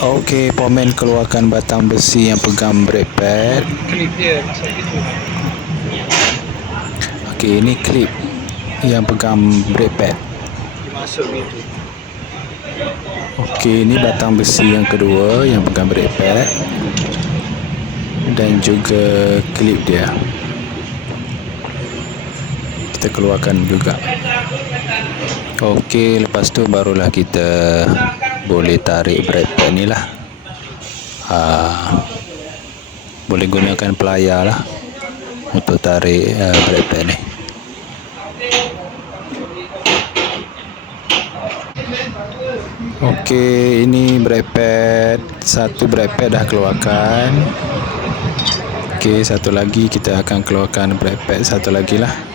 Okey, Pomen keluarkan batang besi yang pegang brake pad. Klip dia macam gitu. Okey, ini klip yang pegang brake pad. Dia masuk gitu. Okey, ini batang besi yang kedua yang pegang brake pad dan juga klip dia. Kita keluarkan juga. Okey, lepas tu barulah kita boleh tarik brake pad ni lah. Boleh gunakan pelayar lah untuk tarik brake pad ni. Okey, ini brake pad. Satu brake pad dah keluarkan. Okey, satu lagi kita akan keluarkan brake pad satu lagi lah.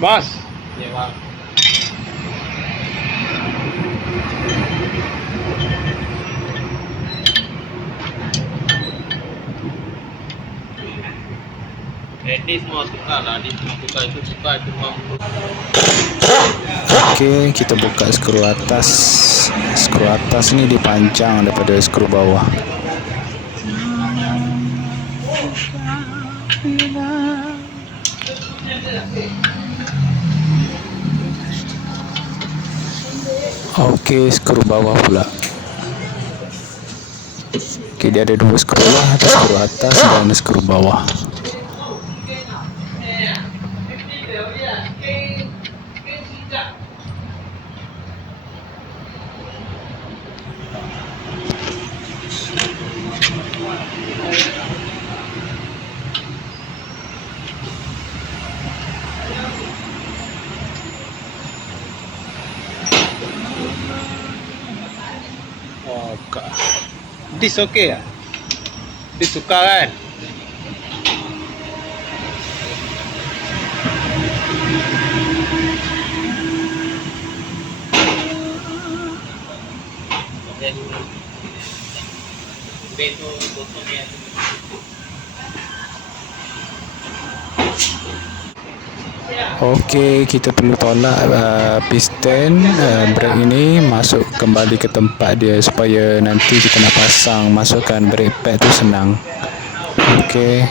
Bos. Ya, bang. Ini semua tukar lah, ini semua tukar itu memang. Okey, kita buka skru atas. Skru atas ni dipanjang daripada skru bawah. Okey, skru bawah pula. Okey, dia ada dua skru lah, ada skru atas dan skru bawah. Oh, dis okey tak? Dis tukar kan? Okey, kita perlu tolak piston brake ini masuk kembali ke tempat dia supaya nanti kita nak pasang masukkan brake pad tu senang. Okey.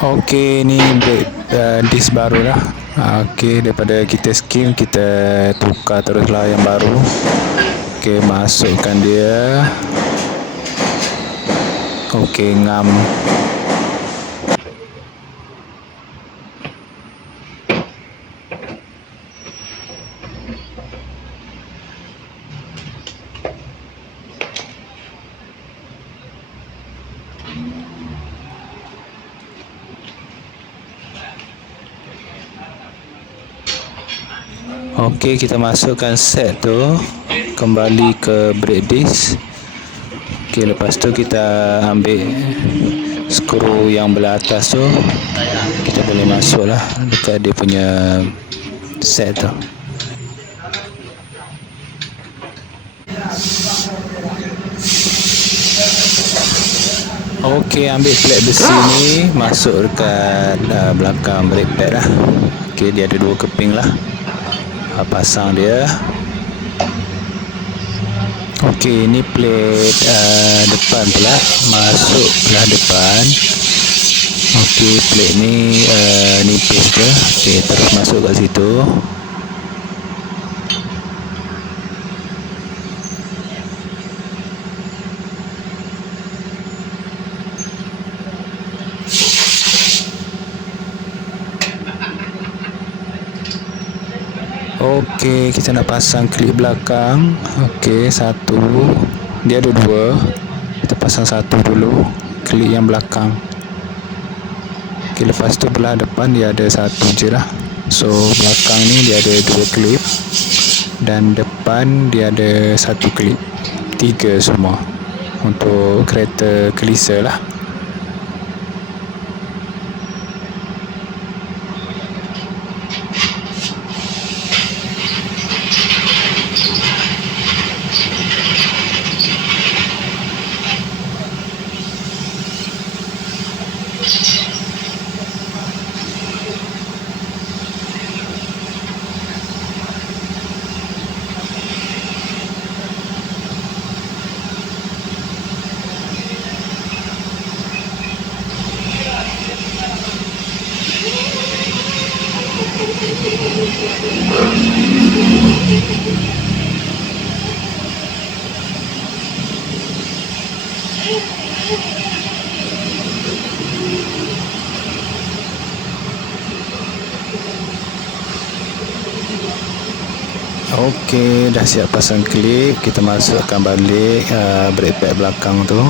Okey, ni disk baru lah. Okey, daripada kita skim, kita tukar teruslah yang baru. Okey, masukkan dia. Okey, ngam. Okey, kita masukkan set tu kembali ke brake disc. Okey, lepas tu kita ambil skru yang belah atas tu, kita boleh masuklah dekat dia punya set tu. Okey, ambil plate besi ni masuk dekat belakang brake pad lah. Okey, dia ada dua keping lah. Pasang dia. Okey, ini plate depan pula, masuklah depan. Okey, plate ni nipis je. Okey, terus masuk kat situ. Okey, kita nak pasang klip belakang. Okey, satu. Dia ada dua. Kita pasang satu dulu, klip yang belakang. Okey, lepas tu belah depan dia ada satu je lah. So, belakang ni dia ada dua klip. Dan depan dia ada satu klip. Tiga semua. Untuk kereta kelisa lah. Okey, dah siap pasang klip. Kita masukkan balik brake pad belakang tu.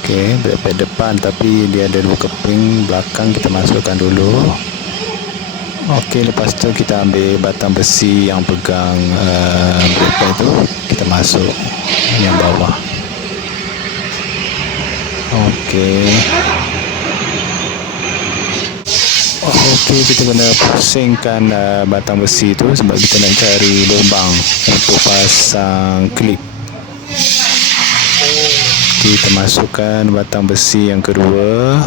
Okey, brake pad depan tapi dia ada dua keping belakang, kita masukkan dulu. Okey, lepas tu kita ambil batang besi yang pegang brake pad tu, kita masuk yang bawah. Okey. Okey, kita kena pusingkan batang besi tu sebab kita nak cari lubang untuk pasang klip. Kita masukkan batang besi yang kedua.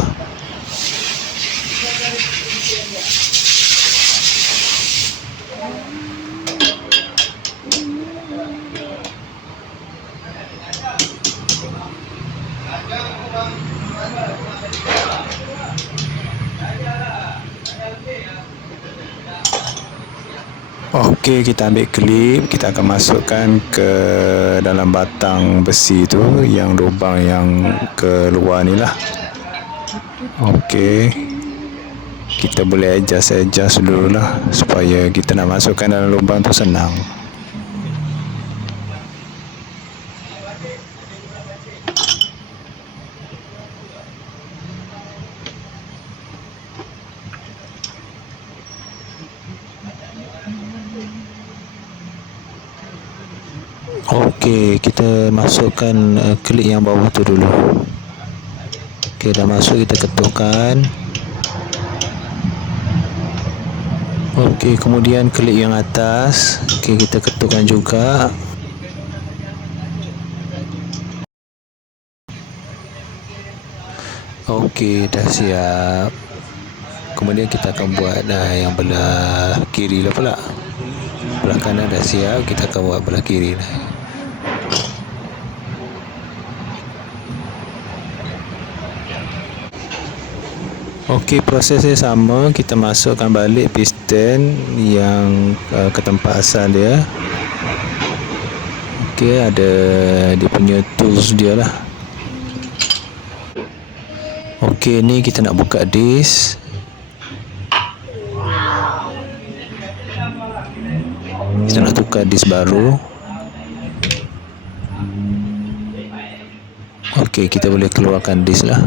Okey, kita ambil klip, kita akan masukkan ke dalam batang besi tu yang lubang yang keluar ni lah. Okey, kita boleh adjust dulu lah supaya kita nak masukkan dalam lubang tu senang. Okey, kita masukkan klip yang bawah tu dulu. Okey, dah masuk, kita ketukkan. Okey, kemudian klip yang atas. Okey, kita ketukkan juga. Okey, dah siap. Kemudian kita akan buat yang belah kiri lah pula. Belah kanan dah siap, kita akan buat belah kiri lah. Okey, prosesnya sama. Kita masukkan balik piston yang ke tempat asal dia. Okey, ada dia punya tools dia lah. Okey, ni kita nak buka disk. Kita nak tukar disk baru. Okey, kita boleh keluarkan disk lah.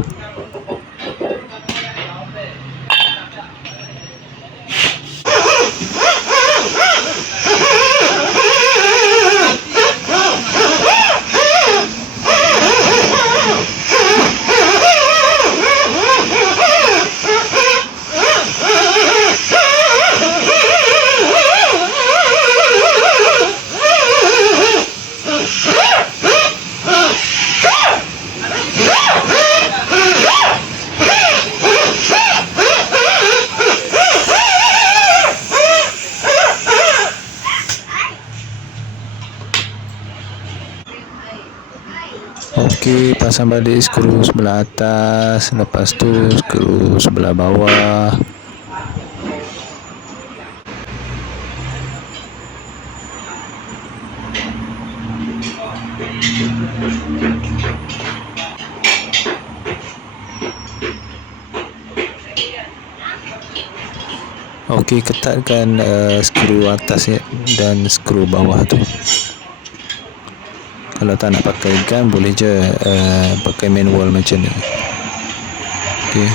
Okey, pasang balik skru sebelah atas, lepas tu skru sebelah bawah. Okey, ketatkan skru atas dan skru bawah tu. Kalau tak nak pakai gun, boleh je pakai manual macam ni. Okey.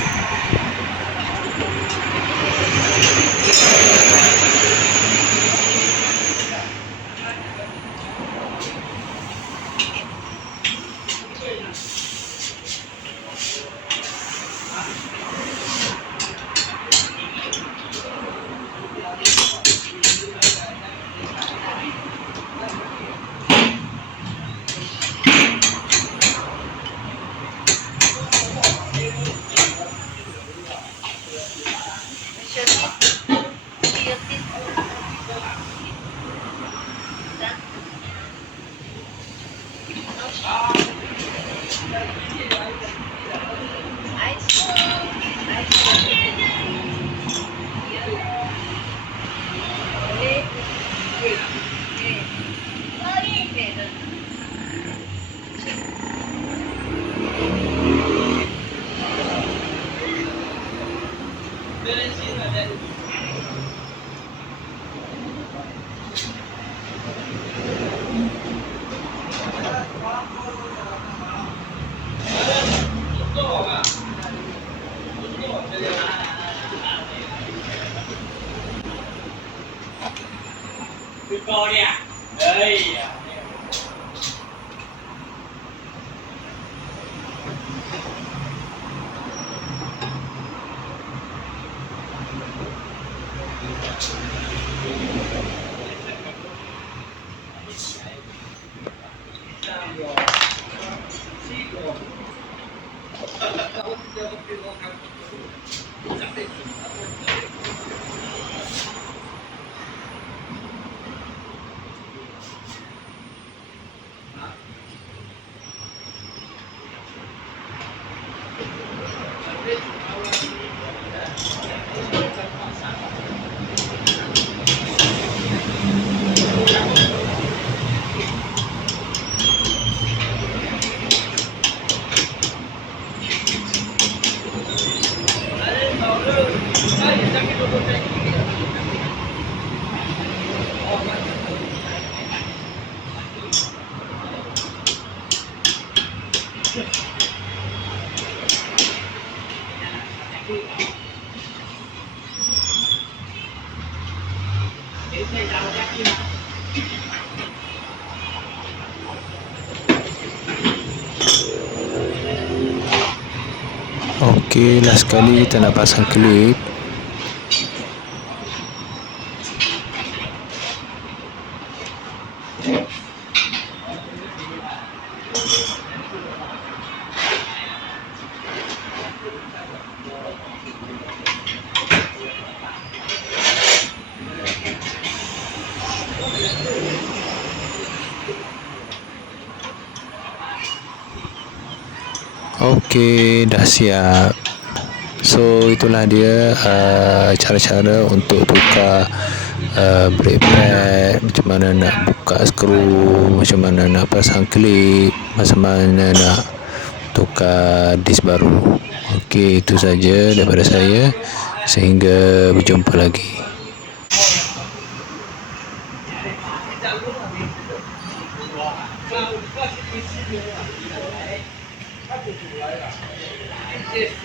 Okey, last sekali kita nak pasang klip. Okey, dah siap. So itulah dia cara-cara untuk tukar brake pad, macam mana nak buka skru, macam mana nak pasang klip, macam mana nak tukar disk baru. Okey, itu saja daripada saya. Sehingga berjumpa lagi. It's